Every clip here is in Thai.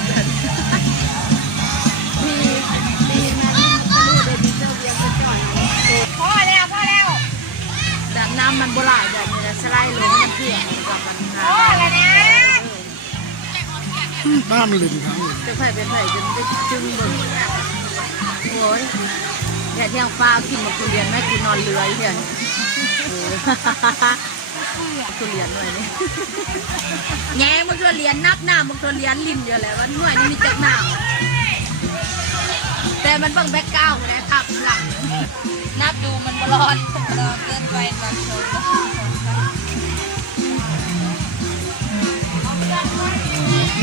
ดแบบมีนั้นทะลุเดนิเซอร์เวียงจะจ่อยพอแล้วแบบน้ำมันโบราณแบบนี้นะสไลด์ลงมันเที่ยงกับมันพอแล้วนะน้ำลิ่นทั้งเลยจะไผ่เป็นไผ่จนได้จึงบึ้งโว้ยแดดเที่ยงฟ้ากินมาคุณเรียนแม่กินนอนเรืออีกเดียวคุณเรียนหน่อยนี่แง่มันคือเรียนนับหน้ามันคือเรียนลิ้นเยอะแล้วว่าหน่วยนี่มีจักหน้าแต่มันบังแบ็กก้าวนะครับหลังนับดูมันบร้อนเกินไปบางคนต้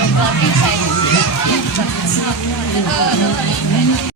องรอให้ใส่ถุงเทียนก่อนเออแล้วก็รีบไป